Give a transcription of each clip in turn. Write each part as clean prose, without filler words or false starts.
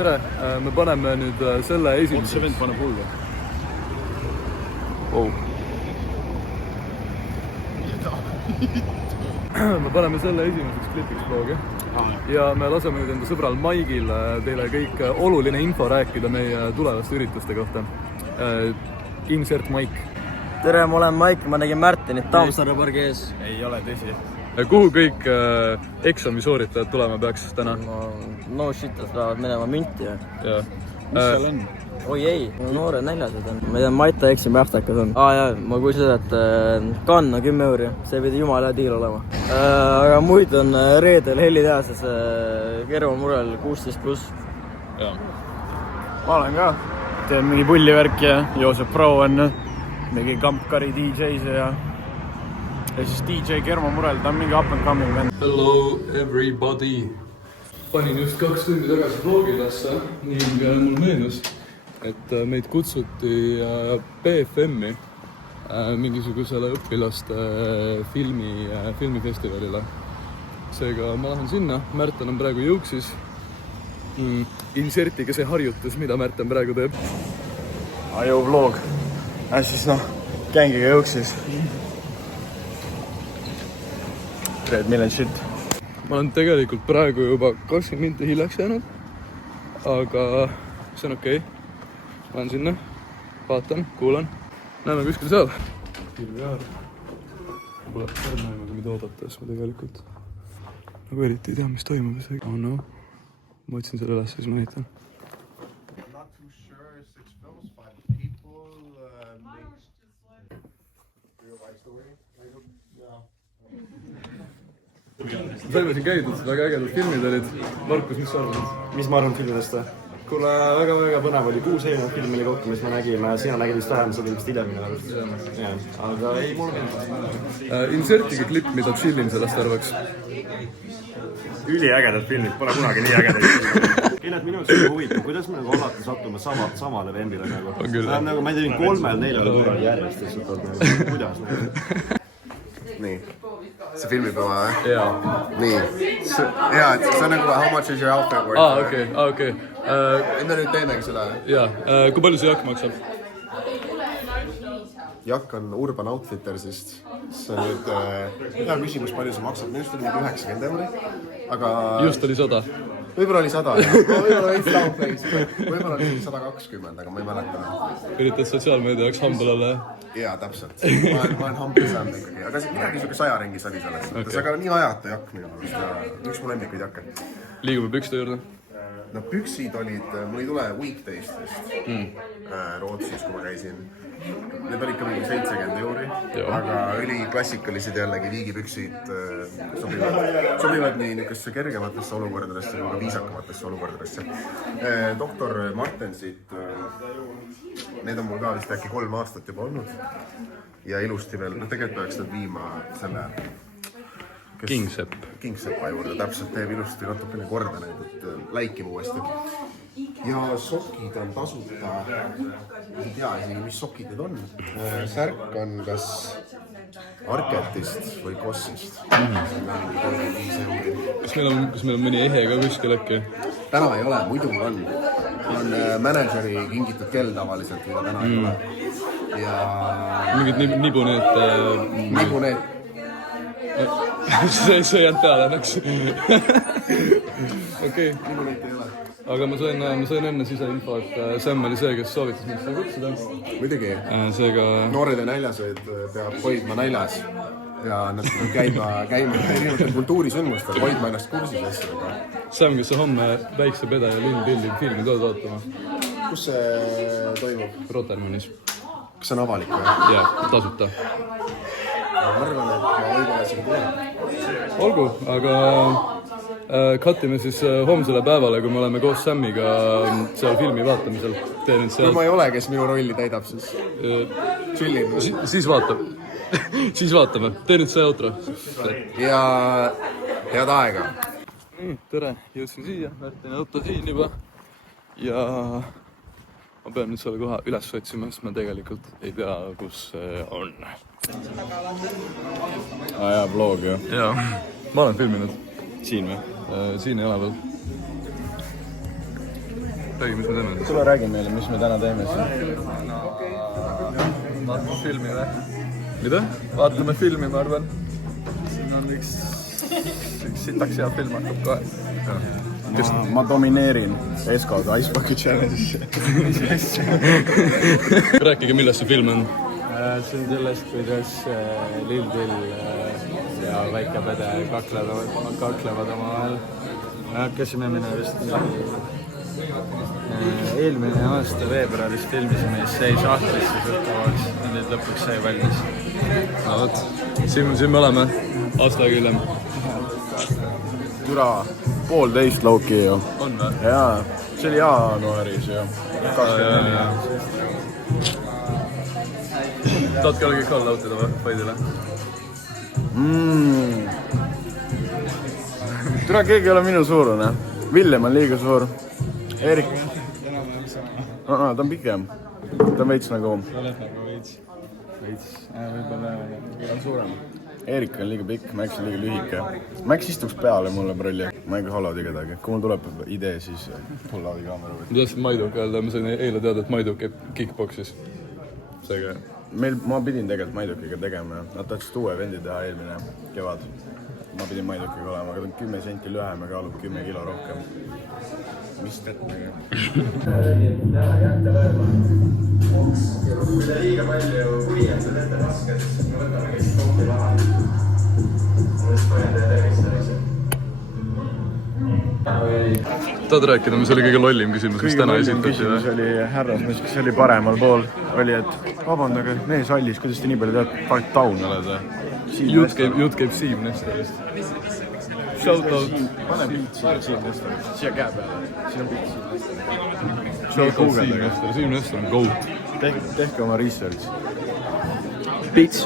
tere, me paneme nüüd selle esimeseks. Otse vend paneb hullu. Oh. Me paneme selle esimeseks klipiks vlogi ja me laseme nüüd enda sõbral Maigil teile kõik oluline info rääkida meie tulevaste ürituste kohta. Insert Maik. Tere, ma olen Maik, ma nägin Märtenit Tammsaare pargi ees. Ei ole tõsi. Kuhu kõik eksami sooritajad tulema peaks täna? No shit, nad lähevad minema münti. Ja. Mis seal on? Oi ei, noore näljased on. Ma ei tea, Maita eksami aastakas on. Jaa, ma kuulsin seda, et kanna 10 euri. See pidi jumala hea diil olema. Aga muid on reedel hellitehases Kerva murel 16+. Ja. Ma olen ka. Teen mingi pullivärk ja Joosep Pro on mingi kampkari DJ-s ja siis DJ Kerva murel, ta on mingi up and coming vend. Hello everybody! Panin just 2 tundi tagasi vlogilasse ning mul meenus, et meid kutsuti BFM-i mingisugusele õpilaste filmifestivalile. Seega ma lähen sinna, Märten on praegu Jõuksis. Insertige see harjutus, mida Märten praegu teeb. Aju vlog. Siis gängiga Jõuksis. Red million shit. Ma olen tegelikult praegu juba 20 minti hiljaks jäänud, aga see on okei. Ma olen sinna, vaatan, kuulan. Näeme kuskil seal. Hirveaar. Pole näeme, mida oodata, siis ma tegelikult nagu eriti ei tea, mis toimub. Oh no, ma otsin selle üles, siis ma näitan. Saime siin käidud, väga ägedad filmid olid. Markus, mis sa arvad? Mis ma arvan filmidest? Kuule, väga põnev oli 6 erinevat filmi oli kokku, mis me nägime. Sina nägid vist vähem, sa tulid vist hiljem minu arust. Aga ei, mul meeldis. Insertige klipp, mida Chillin sellest arvaks. Üliägedad filmid, pole kunagi nii ägedad. Kenneth, minu jaoks on huvitav, kuidas me nagu alati sattume samale vembile nagu. Nagu ma ei tea, 3-4 korral järjest, kuidas nagu. Nii, see filmipäeva, Jaa. Nii, jaa, et see on nagu how much is your outfit worth? Okei. Me nüüd teemegi seda. Jaa, kui palju see jakk maksab? Jakk on Urban Outfittersist. See on nüüd, hea küsimus, palju see maksab. Minust oli 90 euri, aga... Just oli 100. Võib-olla oli 100, jah. Võib-olla veits downplace. Võib-olla oli 120, aga ma ei mäleta. Üritad sotsiaalmeedia jaoks hambal olla, Jaa, täpselt. Ma olen humble saanud ikkagi. Aga midagi niisugune ajaringis oli selles. Aga nii ajata jakk minu arust. Üks mu lemmikuid jakke. Liigume pükste juurde. No püksid olid, mul ei tule Weekdaystest Rootsis, kui ma käisin. Need olid ka mingi 70 euri, aga üliklassikalised jällegi viigipüksid sobivad nii niisugustesse kergematesse olukordadesse kui ka viisakamatesse olukordadesse. Doktor Martensit, need on mul ka vist äkki 3 aastat juba olnud ja ilusti veel, tegelikult peaks nad viima selle Kingsepa juurde, täpselt teeb ilusti natukene korda need, et läikime uuesti. Ja sokid on tasuta, ei tea isegi, mis sokid need on. Särk on kas Arketist või Kossist. Kas meil on mõni ehe ka kuskil äkki? Täna ei ole, muidu on. On mänedžeri kingitud kell tavaliselt, mida täna ei ole. Ja... Mingid nibuneed... Nibuneed. See ei jäänud peale ennaks. Okei. Nibuneed ei ole. Aga ma sain enne siseinfo, et Sam oli see, kes soovitas mind seda kutsuda. Muidugi. Seega... Noored ja näljased peab hoidma näljas ja nad käima erinevatel kultuurisündmustel, hoidma ennast kursis asjadega. Sam, kes sa homme Väikse Pede ja Linn Pilli filmi tood vaatama? Kus see toimub? Rotermannis. Kas see on avalik või? Jaa, tasuta. Ma arvan, et ma võib-olla isegi tulen. Olgu, aga kattime siis homsele päevale, kui me oleme koos Samiga seal filmi vaatamisel. Kui ma ei ole, kes minu rolli täidab, siis chillin. Siis vaatab. Siis vaatame. Tee nüüd see outro. Ja head aega. Tere, jõudsin siia. Märtin auto siin juba. Ja ma pean nüüd selle koha üles otsima, sest ma tegelikult ei tea, kus see on. Jaa, vlog ju. Jaa, ma olen filminud. Siin või? Siin ei ole veel. räägi, mis me teeme siis. tule räägi meile, mis me täna teeme siin. Vaatame filmi või? Mida? Vaatame filmi, ma arvan. Siin on üks sitaks hea film hakkab kohe. Ma domineerin Eskoga Ice Bucket Challenge'is. Rääkige, millest see film on? See on sellest, kuidas Lil Dill ja Väike Pede kaklevad omavahel. Me hakkasime minu vist eelmine aasta veebruaris filmisime ja see jäi sahtlisse sõltavaks ja nüüd lõpuks sai valmis. No vot, siin me oleme aasta aega hiljem. Türa 1,5 lauki ju. On või? Jaa, see oli jaanuaris ju. 24. Tahtki olla kõik all lautida või? Paidile? Türa, keegi ei ole minu suurune. Villem on liiga suur. Erik. Ta on pikem. Ta on veits nagu... võib-olla on suurem. Erik on liiga pikk, Max on liiga lühike. Max istuks peale mulle prolli. Ma ei hallaudi kedagi. Kui mul tuleb idee, siis hallaudi kaamera või. Ma tahtsin Maiduk öelda, ma sain eile teada, et Maiduk käib kickboxis. Seega... Ma pidin tegelikult Maidukiga tegema. Nad tahtsid uue vendi teha eelmine kevad. Ma pidin Maidukiga olema, aga ta on 10 senti lühem ja kaalub 10 kilo rohkem. Mis tettega? Kui ta liiga palju kuiendab ette raske, siis me võtame kõik kohti maha. Ma just panen teie tervist. Tahad rääkida, mis oli kõige lollim küsimus, mis täna esitati? Küsimus oli härrasmees, kes oli paremal pool, oli, et vabandage, mees hallis, kuidas te nii palju tead, palet taun oled? Jutt käib Siim Nestorist. Shout out. Pane pilt Siim Nestorist, siia käe peale, siin on pilt Siim Nestorist. Shout out Siim Nestor, Siim Nestor on goat. Tehke oma research. Pits.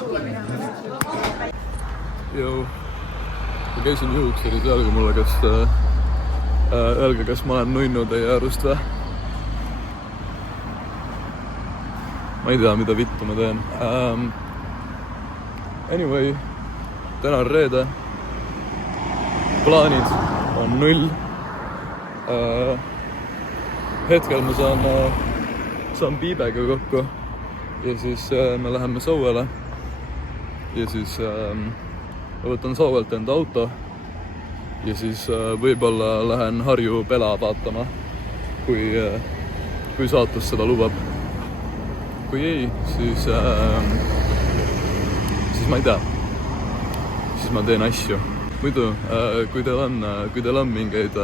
Jõu, ma käisin juuksuris, öelge mulle, kas ma olen nunnu teie arust või? Ma ei tea, mida vittu ma teen. Anyway, täna on reede. Plaanid on 0. Hetkel ma saan Piibega kokku ja siis me läheme Sauele. Ja siis ma võtan Sauelt enda auto. Ja siis võib-olla lähen Harju Pela vaatama, kui saatus seda lubab. Kui ei, siis ma ei tea. Siis ma teen asju. Muidu, kui teil on mingeid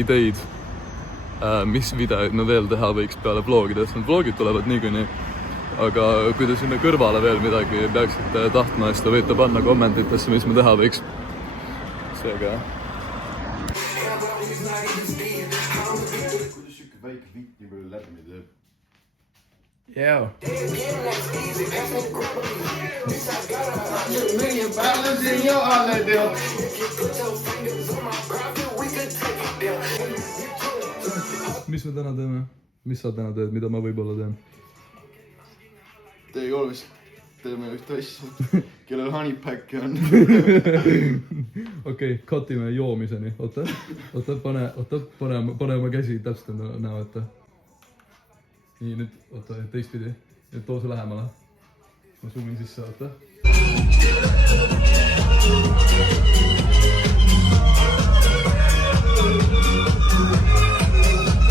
ideid, mis videoid me veel teha võiks peale vlogidest, need vlogid tulevad niikuinii. Aga kui te sinna kõrvale veel midagi peaksite tahtma, siis te võite panna kommentitesse, mis me teha võiks. Seega. Kuidas siuke väike vitt nii palju läbi teeb? Jaa. Mis me täna teeme? Mis sa täna teed, mida ma võib-olla teen? T3-s teeme ühte asja, kellel honeypacki on. Okei, katime joomiseni. Oota, pane oma käsi täpselt näo ette. Nii, nüüd, oota, teistpidi. Nüüd too see lähemale. Ma zoomin sisse, oota.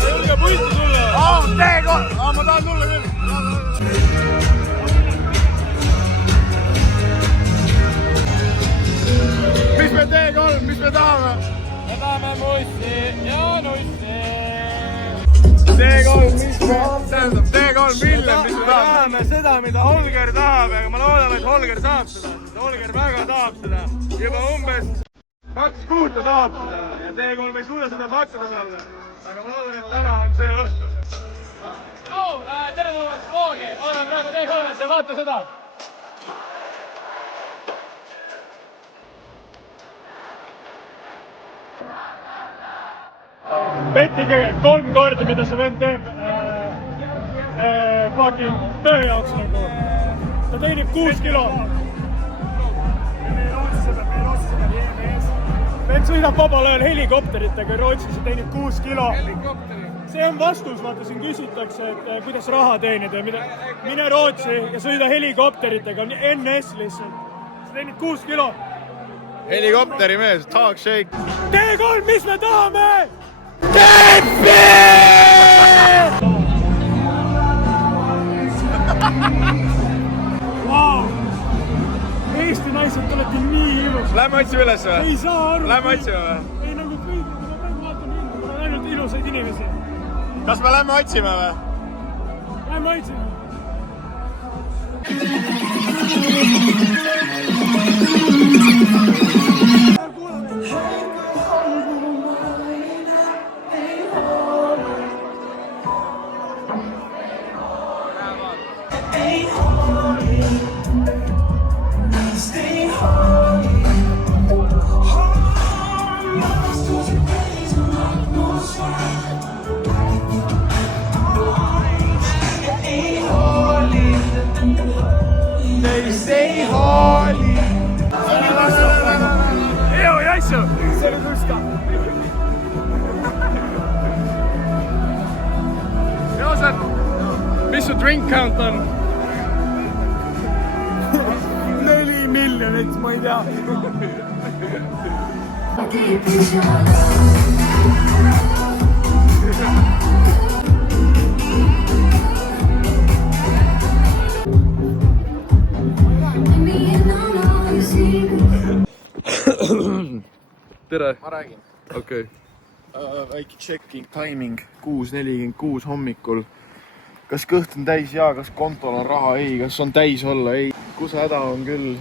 Julge pulti tulla! Ma tahan tulla küll! Mis me T3, mis me tahame? Me tahame mussi ja nussi. T3, mis me tähendab? T3 Villem, mis me tahame? Seda, mida Holger tahab, aga ma loodan, et Holger saab seda. Holger väga tahab seda. Juba umbes 2 kuud ta tahab seda ja T3 ei suuda seda pakkuda saada. Aga ma loodan, et täna on see õhtu. Tere tulemast vloogi, olen praegu T3-s ja vaata seda. Pettige 3 korda, mida see vend teeb fucking töö jaoks nagu. Ta teenib 6 kilo. Meie Rootsi sõber EMS. Vend sõidab vabal ajal helikopteritega Rootsis ja teenib 6 kilo. see on vastus, vaata siin küsitakse, et kuidas raha teenida ja mida. Mine Rootsi ja sõida helikopteritega, NS lihtsalt. Sa teenid 6 kilo. Helikopteri mees, talk shake. T3, mis me tahame? Wow. Eesti naised, te olete nii ilus. Lähme otsime üles või? Ei saa aru. Lähme otsime või? Ei nagu kõik, ma praegu vaatan hindu, ma olen ainult ilusaid inimesi. Kas me lähme otsime või? Lähme otsime. Mis su drink count on? 4 miljonit, ma ei tea. Tere. Ma räägin. Okei. Väike checking, timing 6:46 hommikul. Kas kõht on täis? Jaa. Kas kontol on raha? Ei. Kas on täis olla? Ei. Kus häda on küll?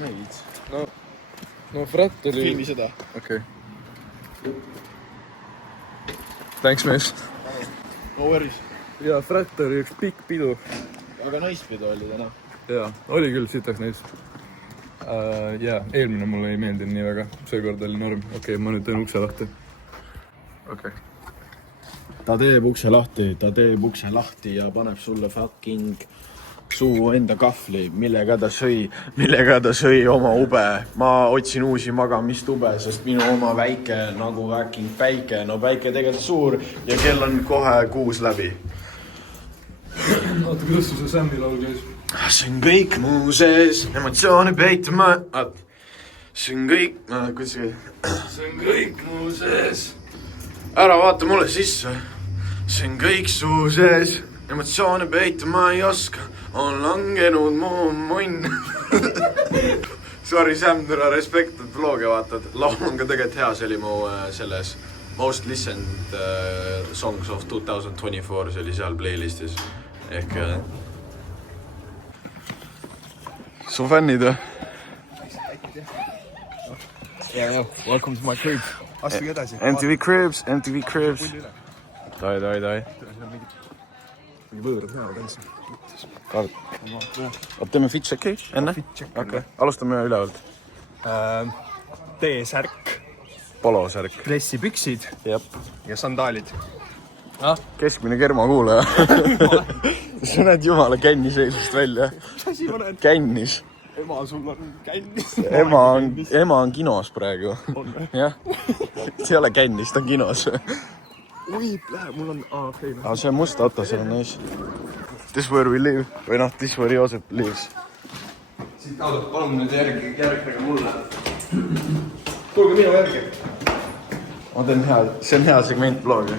Neid. No Frat oli... Filmi seda. Okei. Thanks, mees. No worries. Ja Frat oli üks pikk pidu. Aga naispidu oli täna. Jaa, oli küll, sitaks neis. Jaa, eelmine mulle ei meeldinud nii väga. Seekord oli norm. Okei, ma nüüd teen ukse lahti. Okei. Ta teeb ukse lahti ja paneb sulle fucking suu enda kahvli, millega ta sõi oma ube. Ma otsin uusi magamistube, sest minu oma väike nagu fucking päike. No päike tegelikult suur ja kell on kohe 6 läbi. Oota, kuidas see Sammi laul käis? See on kõik mu sees, emotsiooni peitama. See on kõik, kuidas see käis? See on kõik mu sees. Ära vaata mulle sisse. See on kõik su sees, emotsioone peitama ei oska. On langenud mu munn. Sorry Sam, tere respekt, et vlog'e vaatad. Laul on ka tegelikult hea, see oli mu selles Most Listened Songs of 2024, see oli seal playlistis. Ehk su fännid või? Yeah, welcome to my crib. Astuge edasi. MTV Cribs. Tai. Mingi võõrad näevad endas. Teeme fit checki enne? Okay. Alustame ülevalt. T-särk, Polosärk. dressipüksid Jep. ja sandaalid. Keskmine kermakuulaja. Sa näed jumala känni seisust välja. Mis asi ma näen? Kännis. Ema, sul on kännis. Ema on kinos praegu. Jah. See ei ole kännis, ta on kinos. Ui, läheb, mul on... okei. Aga see on must auto, see on nice. This where we live. Või noh, this where Joosep lives. Siit autot, palun nüüd järgige mulle. Tulge minu järgi. Ma teen hea, see on hea segment vlogi.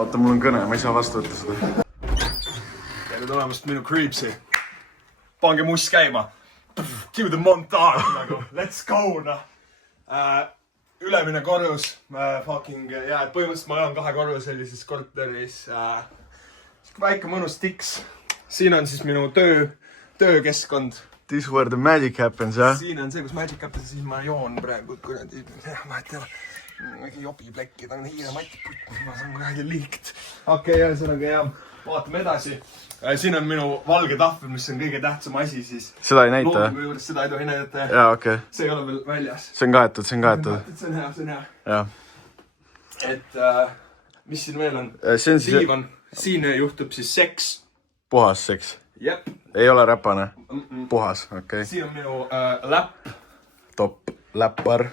Oota, mul on kõne, ma ei saa vastu võtta seda. Tere tulemast minu Creepsi. Pange must käima. Give the montage nagu. Let's go, noh. Ülemine korrus. Põhimõtteliselt ma elan 2 korruselises korteris. Väike mõnus tiks. Siin on siis minu töökeskkond. This where the magic happens, jah? Siin on see, kus magic happens, siis ma joon praegu, kuradi, ma ei tea, mingi jobiplekki, ta on hiiremati, ma saan kuradi liikt. Okei, ühesõnaga jah, vaatame edasi. Siin on minu valge tahvel, mis on kõige tähtsam asi siis. Seda ei näita, jah? Loomingu juures seda ei tohi näidata. Jaa, okei. See ei ole veel väljas. See on kaetud. See on hea. Jah. Et mis siin veel on? See on siis... Diivan. Siin juhtub siis seks. Puhas seks? Jep. Ei ole räpane? Puhas, okei. Siin on minu läpp. Top läppar.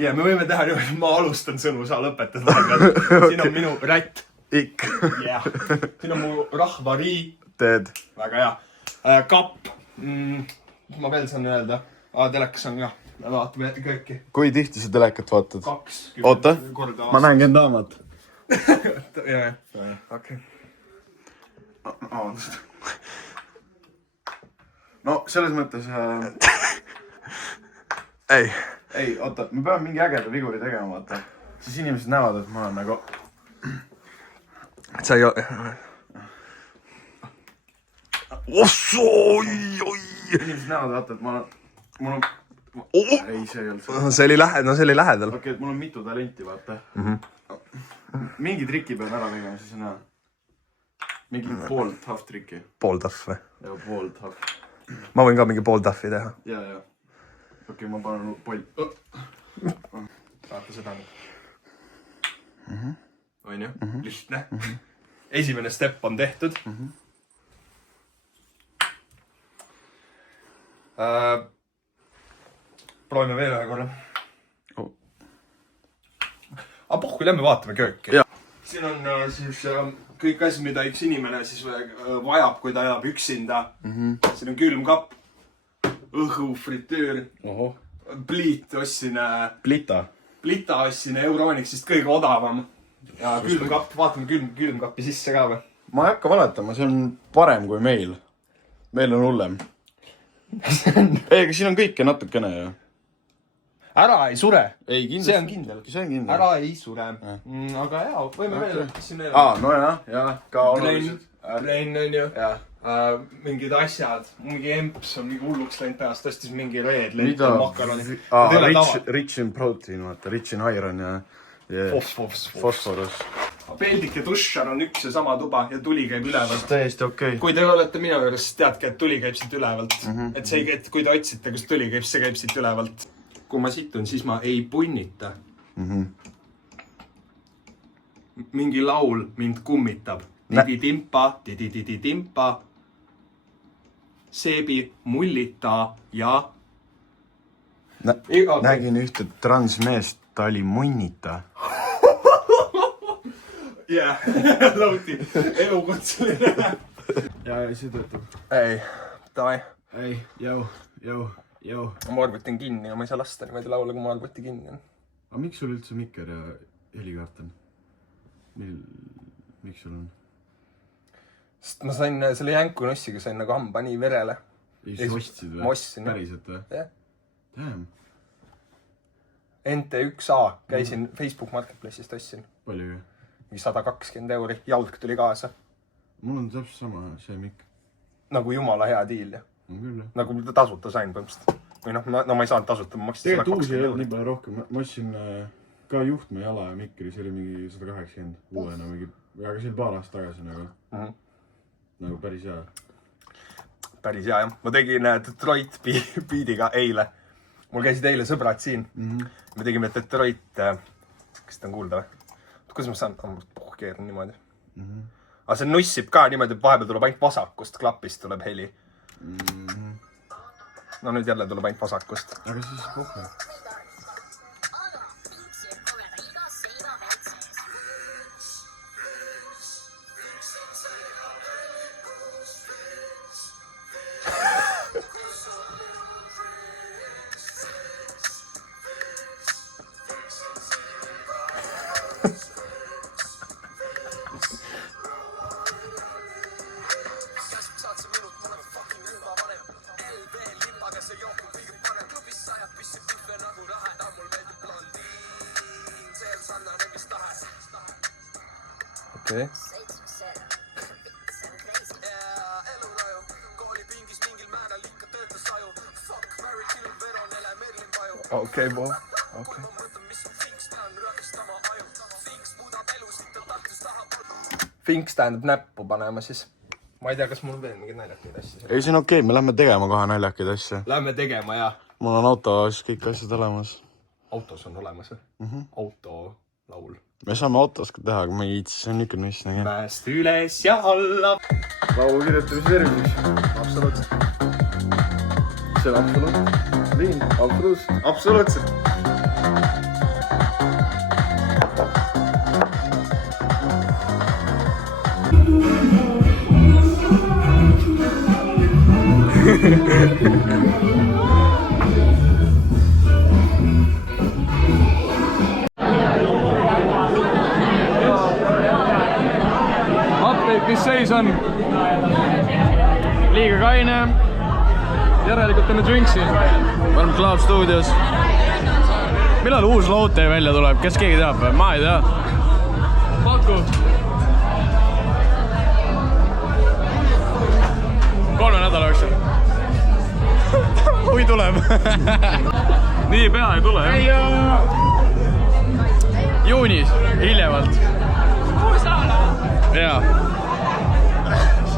ja me võime teha niimoodi, ma alustan sõnu, sa lõpetad vahepeal. Siin on minu rätt. Ikk. Yeah. Siin on mu rahvarii. Teed. Väga hea. Kapp. Mis ma veel saan öelda? Telekas on ka. Me vaatame kõiki. Kui tihti sa telekat vaatad? 20 Oota, korda ma näen käin daamat. jah. Okei. No selles mõttes... Ei, oota, me peame mingi ägeda viguri tegema, vaata. Siis inimesed näevad, et ma olen nagu... Et sa ei ole... Inimesed näevad, vaata, et ma olen... Mul on... Ei, see ei olnud see. See oli lähedal. Okei, et mul on mitu talenti, vaata. Mingi triki pean ära tegema, siis on näha. Mingi pool tough triki. Pool tahv või? Ja pool tough. Ma võin ka mingi pool tahvi teha. Ja. Okei, ma panen poll. Vaata seda nüüd. On ju? Lihtne. Esimene step on tehtud. Proovime veel ühe korra. Aga pohku, lähme vaatame kööki. Siin on siis kõik asi, mida üks inimene siis vajab, kui ta elab üksinda. Siin on külmkapp, õhufritüür, pliit ostsin... Plita ostsin Euronixist kõige odavam. Ja külmkapp, vaatame külmkappi sisse ka või? Ma ei hakka valetama, see on parem kui meil. Meil on hullem. Ei, aga siin on kõike natukene ju. Ära ei sure. Ei, kindlasti. See on kindel. See on kindel. Ära ei sure. Aga jaa, võime veel. No jah. Ka olulised. Plain on ju. Mingid asjad. Mingi emps on mingi hulluks läinud pärast. Tõstis mingi reed, makaroni. Rich in protein, vaata. Rich in iron ja fosforus. Peldik ja duššar on üks ja sama tuba ja tuli käib ülevalt. Täiesti okei. Kui te olete minu juures, teadke, et tuli käib siit ülevalt. Et see, et kui te otsite, kus tuli käib, see käib siit ülevalt. Kui ma situn, siis ma ei punnita. Mingi laul mind kummitab. Tidididimpa. Seebi mullita ja... Nägin ühte transmeest, ta oli munnita. Jah, lauti. Elukutseline. Ja see töötab. Ei, davai. Ei, jau. Ma arvutin kinni ja ma ei saa lasta niimoodi laule, kui ma arvuti kinni on. Aga miks sul üldse mikker ja helikaart on? Miks sul on? Sest ma sain selle jänku nossiga, sain nagu hamba nii verele. Ei, sa ostsid või? Ma ostsin. Päriselt või? Jah. Damn. NT1A käisin Facebook Marketplace'ist ostsin. Palju? 120 €. Jalg tuli kaasa. Mul on täpselt sama see mikk. Nagu jumala hea diil. On küll. Nagu tasuta sain põhimõtteliselt. Või noh, no ma ei saanud tasuta, ma maksin 120 €. Tegelikult uusi ei olnud nii palju rohkem. Ma ostsin ka juhtme jala ja mikri, see oli mingi 180 uuena mingi. Aga see oli paar aastat tagasi nagu. Nagu päris hea. Päris hea jah. Ma tegin Detroit beatiga eile. Mul käisid eile sõbrad siin. Me tegime Detroit... Kas seda on kuulda või? Kuidas ma saan? Ma keeran niimoodi. Aga see nussib ka niimoodi, et vahepeal tuleb ainult vasakust klapist tuleb heli. No nüüd jälle tuleb ainult vasakust. Aga siis pohve. Okei. Okei, bo. Okei. Finks tähendab näppu panema siis. Ma ei tea, kas mul veel mingid naljakaid asja. Ei, see on okei, me lähme tegema kohe naljakaid asja. Lähme tegema ja... Mul on autos kõik asjad olemas. Autos on olemas või? Auto laul. Me saame autos ka teha, aga ma ei viitsi, see on ikka nuss nägi. Mäest üles ja alla. Laulu kirjutamise tervinis. Absoluutselt. See on absoluutselt. Liin, absoluutselt. Absoluutselt. Update, mis seis on? Liiga kaine. Järelikult enne drinksi. oleme Club Studios. millal uus Lotte välja tuleb, kes keegi teab? Ma ei tea. Paku. 3 nädala jooksul. Kui tuleb. Nii pea ei tule, jah? Juunis, hiljemalt. Jaa.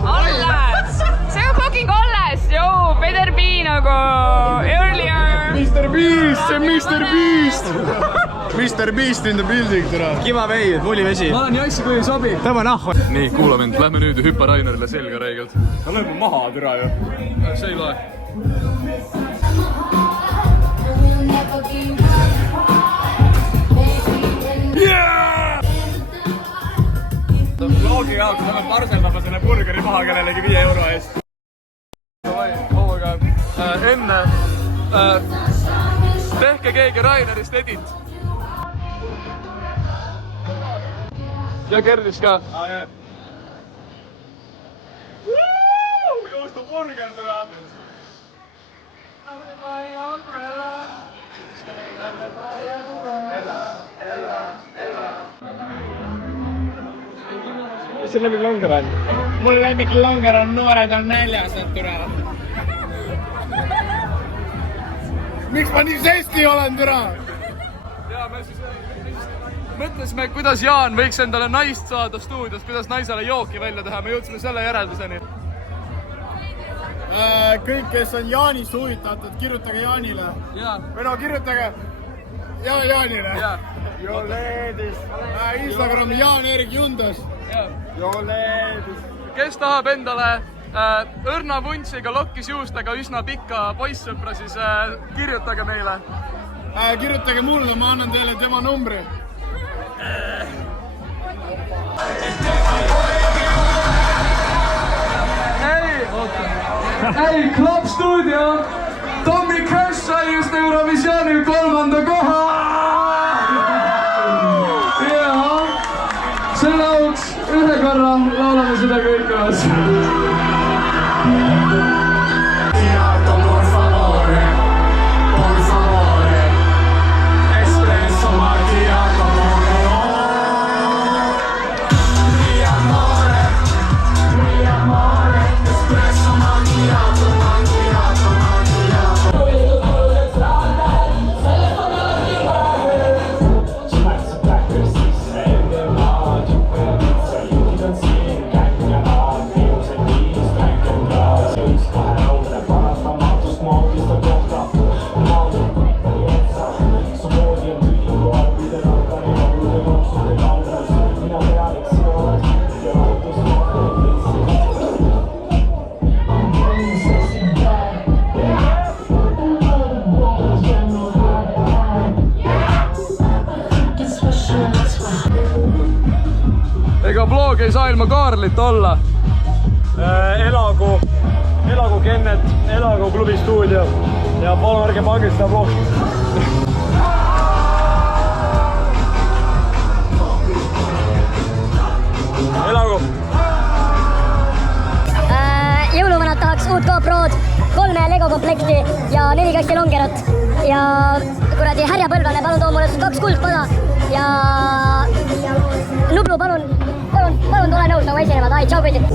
Alles! See on fucking alles, joo! Better be nagu earlier! Mr. Beast, see on Mr. Beast! Mr. Beast in the building, tere! Kiva vei, mullivesi. Ma olen jassi, kui ei sobi. Tõmba nahva. Nii, kuula mind. Lähme nüüd ja hüppa Rainerile selga räigelt. No lõi mu maha, türa ju. See ei loe. Vlogi jaoks oleme parseldama selle burgeri maha kellelegi 5 euro eest. Enne tehke keegi Rainerist edit. Ja Gerdis ka. Juustu burger türa. Mis see lemmiklonger on? Mul lemmiklonger on noored on näljas, et türa. Miks ma nii sesti olen, türa? Ja me siis mõtlesime, kuidas Jaan võiks endale naist saada stuudios, kuidas naisele jooki välja teha. Me jõudsime selle järelduseni. Kõik, kes on Jaanist huvitatud, kirjutage Jaanile. Või no kirjutage Jaanile. Yo ladies. Instagram Jaan-Erik Jundas. Yo ladies. Kes tahab endale õrna vuntsiga lokkis juustega üsna pikka poissõpra, siis kirjutage meile. Kirjutage mulle, ma annan teile tema numbri. Ei, Club Studio, Tommy Cash sai just Eurovisioonil 3. koha. Ja selle auks ühe korra laulame seda kõik koos. Ega vlog ei saa ilma Kaarlit olla. Elagu Kennet, elagu Klubi Stuudio ja palun ärge pange seda vlogi. Elagu! Jõuluvanad tahaks uut GoPro'd, 3 Lego komplekti ja 4 kasti longerat. Ja kuradi härjapõlvane, palun too mulle 2 kuldpada ja Nublu, palun tule nõus nagu esinevad. Ai, tšau kõigile!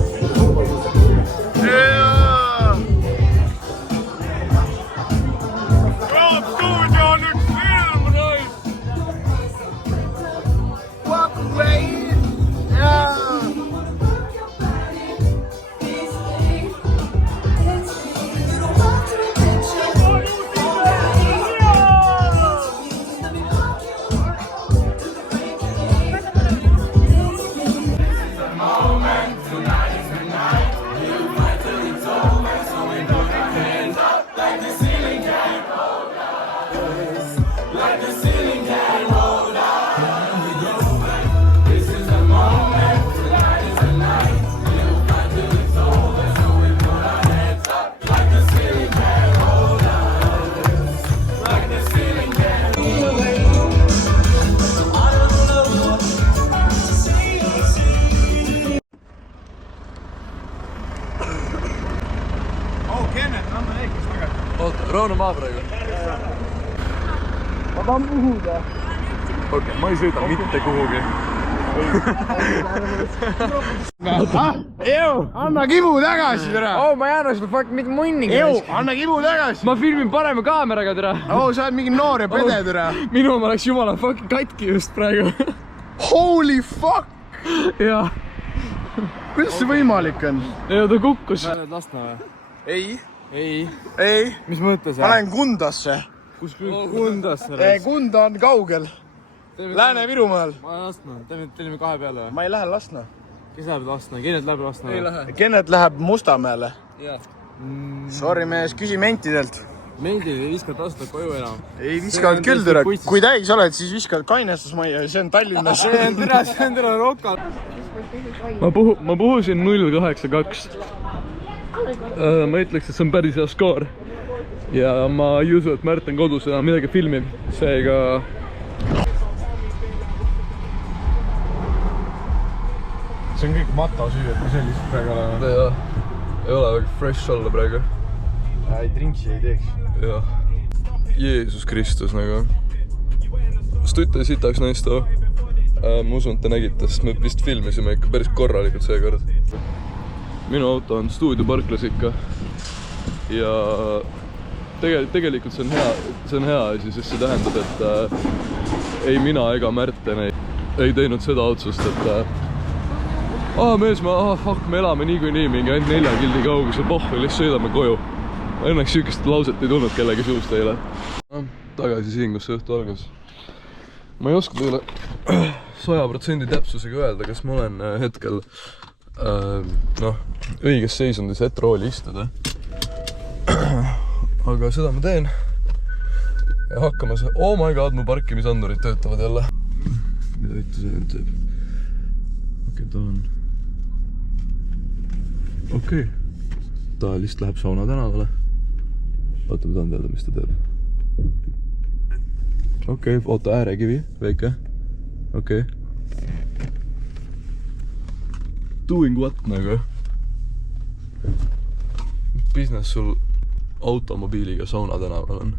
okei, ma ei sõida mitte kuhugi. Anna kibu tagasi, tere! oh ma Jaanus, ma fuck, mitte munni. Anna kibu tagasi! ma filmin parema kaameraga, tere. Sa oled mingi noor ja pede, tere! minu oma läks jumala fucking katki just praegu. Holy fuck! jaa. Kuidas see võimalik on? ja ta kukkus. Sa oled Lasna või? Ei. Mis mõttes? Ma lähen Kundasse. Kus Kundasse? Kunda on kaugel. Lääne-Virumaal. Ma olen Lasna. Teeme 2 peale või? Ma ei lähe Lasna. Kes läheb Lasna? Kennet läheb Lasna? Ei lähe. Kennet läheb Mustamäele. Jah. Sorry mees, küsi mentidelt. Mendi ei viska tasuta koju enam. Ei viskanud küll, tere. Kui täis oled, siis viskad Kainestusmajja ja see on Tallinnas. see on tere rokal. Ma puhusin 082. Ma ütleks, et see on päris hea skoor. Ja ma ei usu, et Märt on kodus enam midagi filmib. Seega... See on kõik mata süü, et me sellist praegu oleme. Ei ole väga fresh olla praegu. Ei drinksi ei teeks. Jah. Jeesus Kristus nagu. Stutte sitaks naist too. Ma usun, et te nägite, sest me vist filmisime ikka päris korralikult seekord. Minu auto on stuudioparklas ikka. Ja tegelikult see on hea asi, sest see tähendab, et ei mina ega Märten ei teinud seda otsust, et mees, me elame niikuinii mingi ainult 4 kildi kaugusel, pohvi, lihtsalt sõidame koju. Õnneks süükest lauset ei tulnud kellegi suust eile. Tagasi siin, kus see õhtu algas. Ma ei oska teile 100% täpsusega öelda, kas ma olen hetkel õiges seisundis, et rooli istuda. Aga seda ma teen. Ja hakkama see... Oh my god, mu parkimisandurid töötavad jälle. Mida võitu see nüüd teeb? Okei, ta on... Okei. Ta lihtsalt läheb sauna tänavale. Oota, ma tahan teada, mis ta teeb. Okei, oota, äärekivi, väike. Okei. Doing what nagu? Business sul automobiiliga sauna tänaval on?